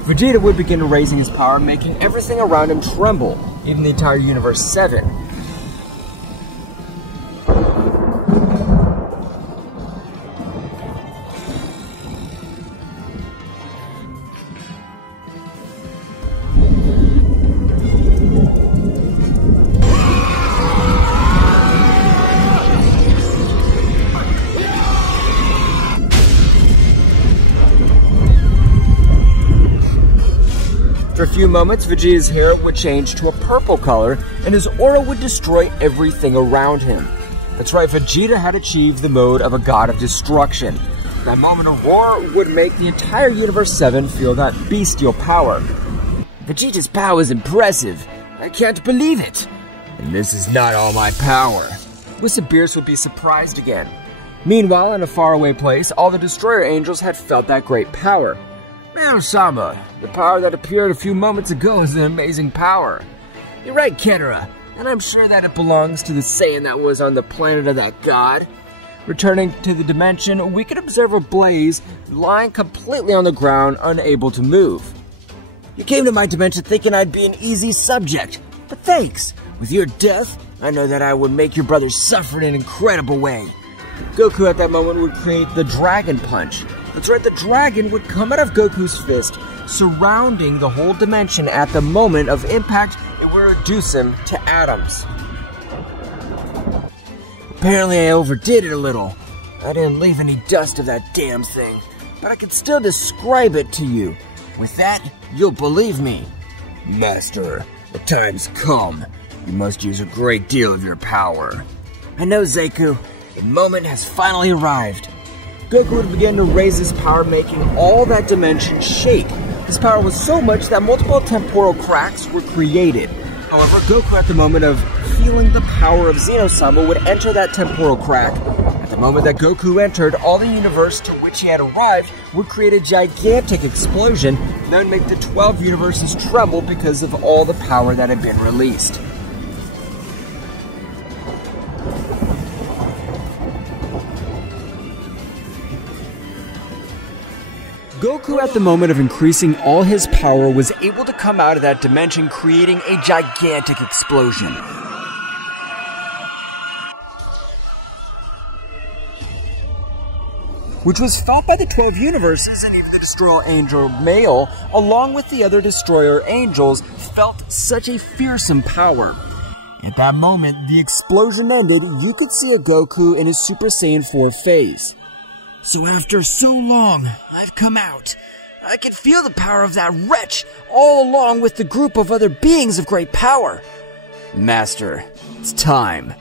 Vegeta would begin raising his power, making everything around him tremble, even the entire Universe 7. After a few moments, Vegeta's hair would change to a purple color, and his aura would destroy everything around him. That's right, Vegeta had achieved the mode of a god of destruction. That moment of war would make the entire Universe 7 feel that bestial power. Vegeta's power is impressive. I can't believe it. And this is not all my power. Whis and Beerus would be surprised again. Meanwhile, in a faraway place, all the Destroyer Angels had felt that great power. Zeno-sama, the power that appeared a few moments ago is an amazing power. You're right, Ketera, and I'm sure that it belongs to the Saiyan that was on the planet of that god. Returning to the dimension, we could observe a Blaze lying completely on the ground, unable to move. You came to my dimension thinking I'd be an easy subject, but thanks. With your death, I know that I would make your brother suffer in an incredible way. Goku at that moment would create the Dragon Punch. That's right, the dragon would come out of Goku's fist, surrounding the whole dimension. At the moment of impact, it would reduce him to atoms. Apparently I overdid it a little. I didn't leave any dust of that damn thing, but I can still describe it to you. With that, you'll believe me. Master, the time's come. You must use a great deal of your power. I know, Zeku. The moment has finally arrived. Goku would begin to raise his power, making all that dimension shake. His power was so much that multiple temporal cracks were created. However, Goku, at the moment of feeling the power of Zeno-sama, would enter that temporal crack. At the moment that Goku entered, all the universe to which he had arrived would create a gigantic explosion that would make the 12 universes tremble because of all the power that had been released. Goku, at the moment of increasing all his power, was able to come out of that dimension, creating a gigantic explosion. Which was felt by the 12 universes, and even the Destroyer Angel Mael, along with the other Destroyer Angels, felt such a fearsome power. At that moment, the explosion ended. You could see a Goku in his Super Saiyan 4 phase. So after so long, I've come out. I can feel the power of that wretch, all along with the group of other beings of great power. Master, it's time.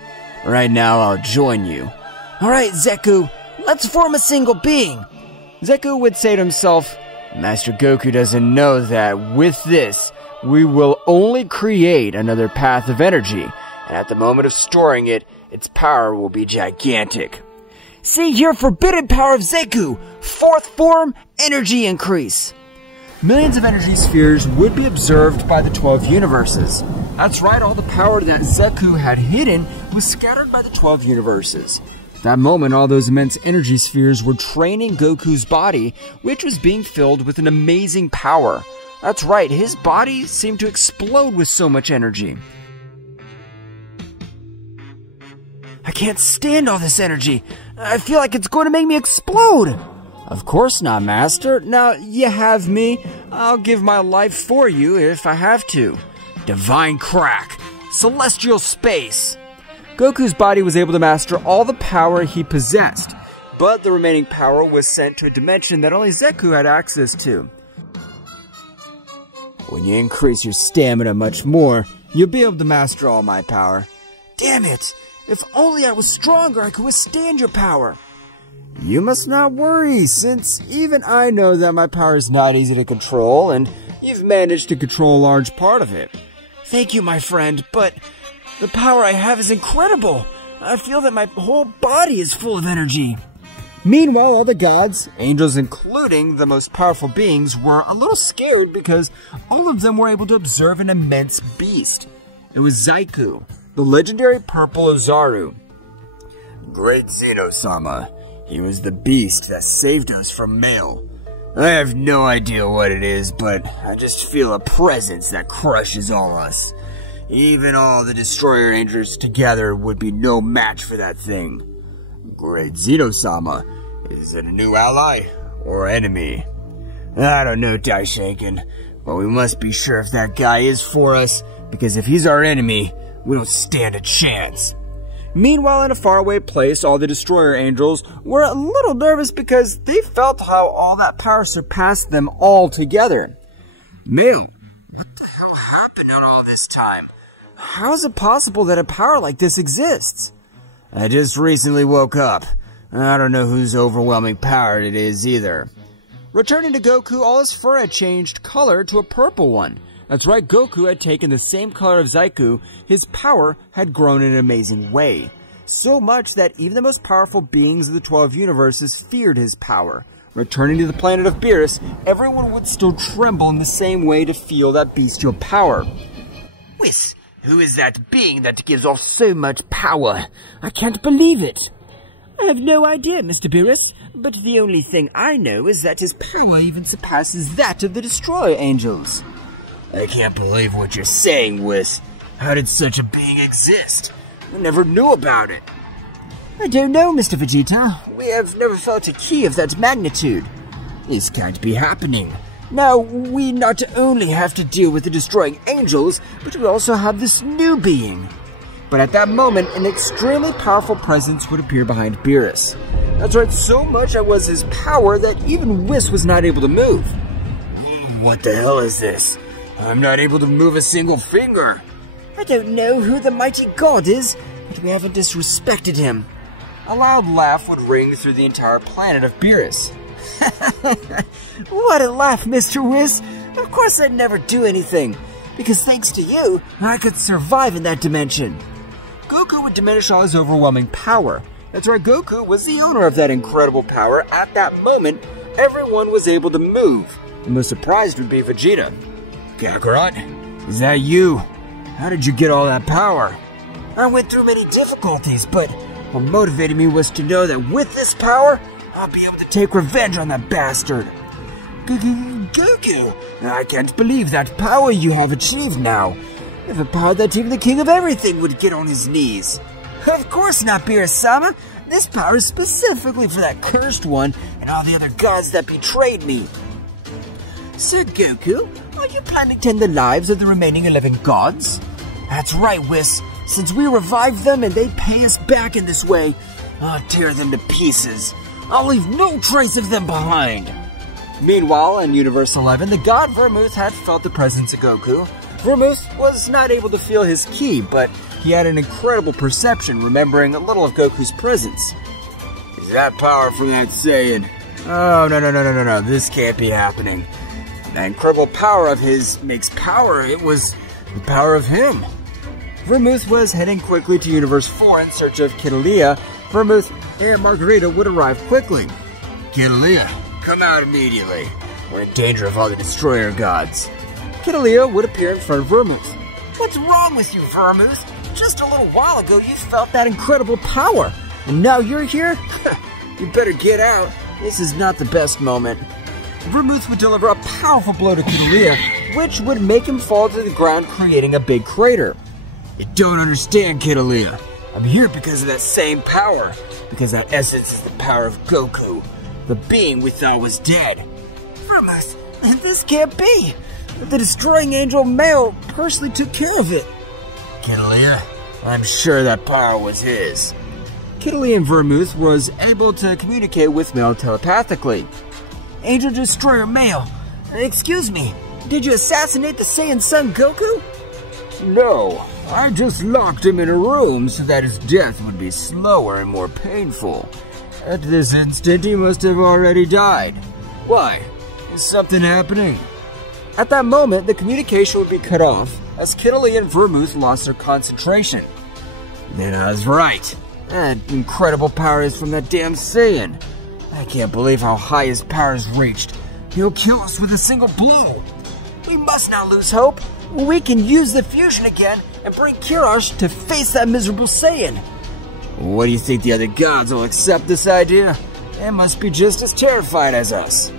Right now, I'll join you. Alright, Zeku, let's form a single being. Zeku would say to himself, Master Goku doesn't know that with this, we will only create another path of energy, and at the moment of storing it, its power will be gigantic. See here, forbidden power of Zeku! Fourth form, energy increase! Millions of energy spheres would be observed by the 12 universes. That's right, all the power that Zeku had hidden was scattered by the 12 universes. At that moment, all those immense energy spheres were training Goku's body, which was being filled with an amazing power. That's right, his body seemed to explode with so much energy. can't stand all this energy. I feel like it's going to make me explode. Of course not, Master. Now you have me. I'll give my life for you if I have to. Divine crack. Celestial space. Goku's body was able to master all the power he possessed, but the remaining power was sent to a dimension that only Zeku had access to. When you increase your stamina much more, you'll be able to master all my power. Damn it! If only I was stronger, I could withstand your power. You must not worry, since even I know that my power is not easy to control, and you've managed to control a large part of it. Thank you, my friend, but the power I have is incredible. I feel that my whole body is full of energy. Meanwhile, all the gods, angels including the most powerful beings, were a little scared because all of them were able to observe an immense beast. It was Zeku, the legendary purple Ozaru. Great Zeno-sama. He was the beast that saved us from mael. I have no idea what it is, but I just feel a presence that crushes all us. Even all the Destroyer Angels together would be no match for that thing. Great Zeno-sama. Is it a new ally or enemy? I don't know, Daishinken, but we must be sure if that guy is for us, because if he's our enemy, we don't stand a chance. Meanwhile, in a faraway place, all the Destroyer Angels were a little nervous because they felt how all that power surpassed them all together. Mael, what the hell happened in all this time? How is it possible that a power like this exists? I just recently woke up. I don't know whose overwhelming power it is either. Returning to Goku, all his fur had changed color to a purple one. That's right, Goku had taken the same color of Zeku. His power had grown in an amazing way. So much that even the most powerful beings of the 12 universes feared his power. Returning to the planet of Beerus, everyone would still tremble in the same way to feel that bestial power. Whis, who is that being that gives off so much power? I can't believe it. I have no idea, Mr. Beerus, but the only thing I know is that his power even surpasses that of the Destroyer Angels. I can't believe what you're saying, Whis. How did such a being exist? We never knew about it. I don't know, Mr. Vegeta. We have never felt a ki of that magnitude. This can't be happening. Now, we not only have to deal with the Destroying Angels, but we also have this new being. But at that moment, an extremely powerful presence would appear behind Beerus. That's right, so much was his power that even Whis was not able to move. What the hell is this? I'm not able to move a single finger. I don't know who the mighty god is, but we haven't disrespected him. A loud laugh would ring through the entire planet of Beerus. What a laugh, Mr. Whis. Of course I'd never do anything, because thanks to you, I could survive in that dimension. Goku would diminish all his overwhelming power. That's right, Goku was the owner of that incredible power. At that moment, everyone was able to move. The most surprised would be Vegeta. Kakarot, is that you? How did you get all that power? I went through many difficulties, but what motivated me was to know that with this power, I'll be able to take revenge on that bastard. Goku, I can't believe that power you have achieved now. You have a power that even the king of everything would get on his knees. Of course not, Beerus-sama. This power is specifically for that cursed one and all the other gods that betrayed me. Sir Goku, are you planning to end the lives of the remaining 11 gods? That's right, Whis. Since we revived them and they pay us back in this way, I'll tear them to pieces. I'll leave no trace of them behind. Meanwhile, in Universe 11, the god Vermouth had felt the presence of Goku. Vermouth was not able to feel his ki, but he had an incredible perception, remembering a little of Goku's presence. Is that power from that Saiyan? Oh, no, this can't be happening. That incredible power of his makes power. It was the power of him. Vermouth was heading quickly to Universe 4 in search of Kidalia. Vermouth and Margarita would arrive quickly. Kidalia, come out immediately. We're in danger of all the Destroyer gods. Kidalia would appear in front of Vermouth. What's wrong with you, Vermouth? Just a little while ago you felt that incredible power. And now you're here? You better get out. This is not the best moment. Vermouth would deliver a powerful blow to Kidalia, which would make him fall to the ground, creating a big crater. You don't understand, Kidalia. I'm here because of that same power. Because that essence is the power of Goku, the being we thought was dead. Vermouth, this can't be. The destroying angel Mael personally took care of it. Kiddleia, I'm sure that power was his. Kiddleia Vermouth was able to communicate with Mael telepathically. Angel Destroyer Mael, excuse me, did you assassinate the Saiyan son Goku? No, I just locked him in a room so that his death would be slower and more painful. At this instant, he must have already died. Why? Is something happening? At that moment, the communication would be cut off as Kiddleia and Vermouth lost their concentration. Then I was right. That incredible power is from that damn Saiyan. I can't believe how high his power has reached. He'll kill us with a single blow. We must not lose hope. We can use the fusion again and bring Kirash to face that miserable Saiyan. What do you think the other gods will accept this idea? They must be just as terrified as us.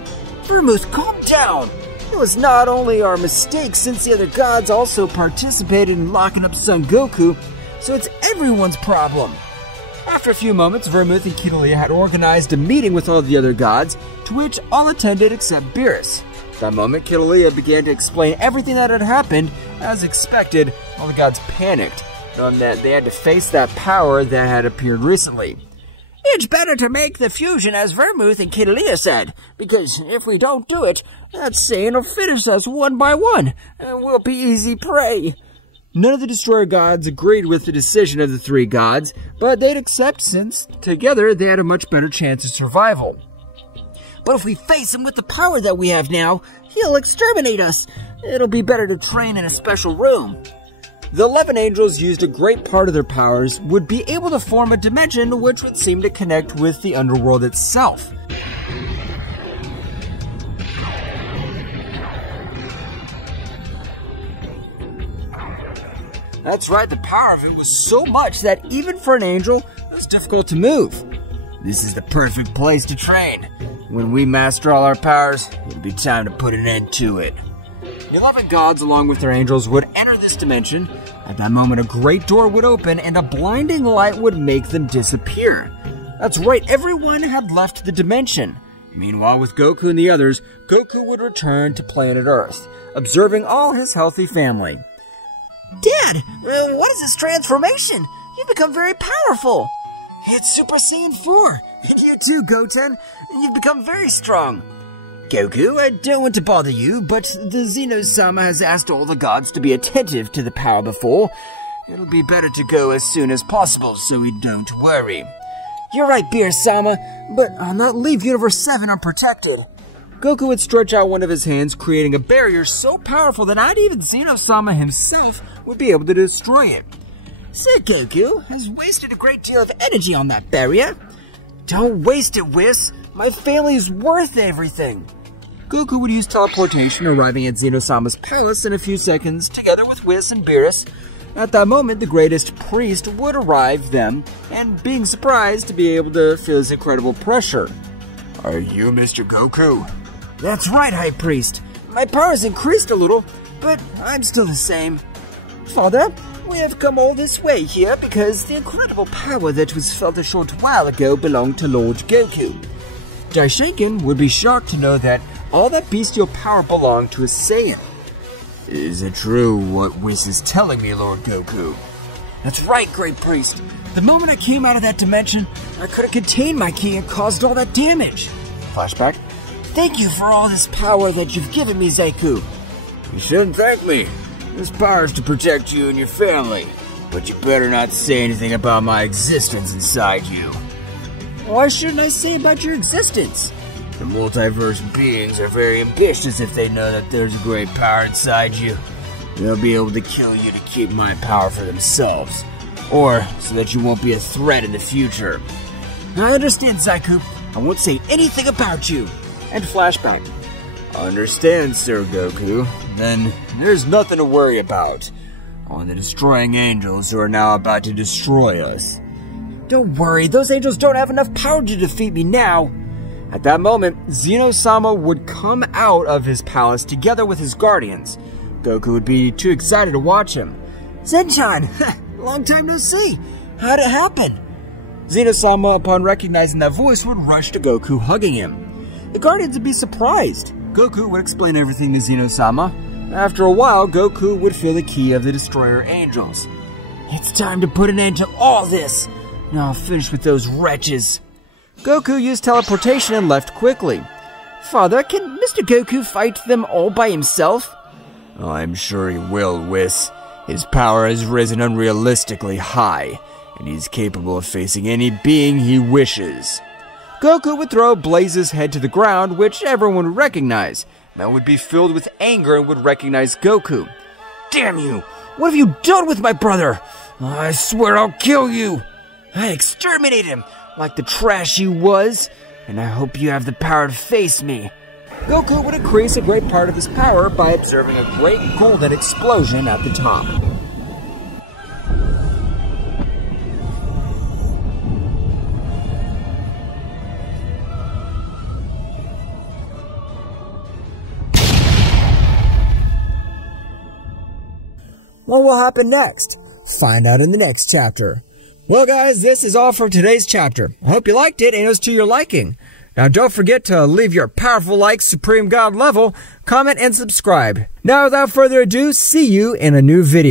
Vermouth, calm down. It was not only our mistake since the other gods also participated in locking up Son Goku, so it's everyone's problem. After a few moments, Vermouth and Kiddleia had organized a meeting with all the other gods, to which all attended except Beerus. At that moment, Kiddleia began to explain everything that had happened. As expected, all the gods panicked, knowing that they had to face that power that had appeared recently. It's better to make the fusion, as Vermouth and Kiddleia said, because if we don't do it, that Saiyan will finish us one by one, and we'll be easy prey. None of the Destroyer gods agreed with the decision of the three gods, but they'd accept since, together, they had a much better chance of survival. But if we face him with the power that we have now, he'll exterminate us. It'll be better to train in a special room. The 11 angels used a great part of their powers would be able to form a dimension which would seem to connect with the underworld itself. That's right, the power of it was so much that even for an angel, it was difficult to move. This is the perfect place to train. When we master all our powers, it'll be time to put an end to it. The 11 gods, along with their angels, would enter this dimension. At that moment, a great door would open and a blinding light would make them disappear. That's right, everyone had left the dimension. Meanwhile, with Goku and the others, Goku would return to planet Earth, observing all his healthy family. Dad, what is this transformation? You've become very powerful. It's Super Saiyan 4. And you too, Goten. You've become very strong. Goku, I don't want to bother you, but the Zeno-sama has asked all the gods to be attentive to the power before. It'll be better to go as soon as possible, so we don't worry. You're right, Beer-sama, but I'll not leave Universe 7 unprotected. Goku would stretch out one of his hands, creating a barrier so powerful that not even Zeno-sama himself would be able to destroy it. Sir Goku has wasted a great deal of energy on that barrier. Don't waste it, Whis. My family is worth everything. Goku would use teleportation, arriving at Zeno-sama's palace in a few seconds, together with Whis and Beerus. At that moment, the greatest priest would arrive them, and being surprised to be able to feel his incredible pressure. Are you Mr. Goku? That's right, High Priest. My powers increased a little, but I'm still the same. Father, we have come all this way here because the incredible power that was felt a short while ago belonged to Lord Goku. Daishinken would be shocked to know that all that bestial power belonged to a Saiyan. Is it true what Whis is telling me, Lord Goku? That's right, Great Priest. The moment I came out of that dimension, I couldn't contain my ki and caused all that damage. Flashback. Thank you for all this power that you've given me, Zeku. You shouldn't thank me. This power is to protect you and your family. But you better not say anything about my existence inside you. Why shouldn't I say about your existence? The multiverse beings are very ambitious if they know that there's a great power inside you. They'll be able to kill you to keep my power for themselves. Or so that you won't be a threat in the future. I understand, Zeku. I won't say anything about you. And flashback. Understand, Sir Goku. Then there's nothing to worry about. On the destroying angels who are now about to destroy us. Don't worry, those angels don't have enough power to defeat me now. At that moment, Zeno-sama would come out of his palace together with his guardians. Goku would be too excited to watch him. Zenchan, long time no see. How'd it happen? Zeno-sama, upon recognizing that voice, would rush to Goku, hugging him. The Guardians would be surprised. Goku would explain everything to Zeno-sama. After a while, Goku would feel the key of the Destroyer Angels. It's time to put an end to all this. Now I'll finish with those wretches. Goku used teleportation and left quickly. Father, can Mr. Goku fight them all by himself? I'm sure he will, Whis. His power has risen unrealistically high, and he's capable of facing any being he wishes. Goku would throw Blaze's head to the ground, which everyone would recognize. Mel would be filled with anger and would recognize Goku. Damn you! What have you done with my brother? I swear I'll kill you! I exterminate him like the trash he was, and I hope you have the power to face me. Goku would increase a great part of his power by observing a great golden explosion at the top. What will happen next? Find out in the next chapter. Well guys, this is all for today's chapter. I hope you liked it and it was to your liking. Now don't forget to leave your powerful like Supreme God level, comment and subscribe. Now without further ado, see you in a new video.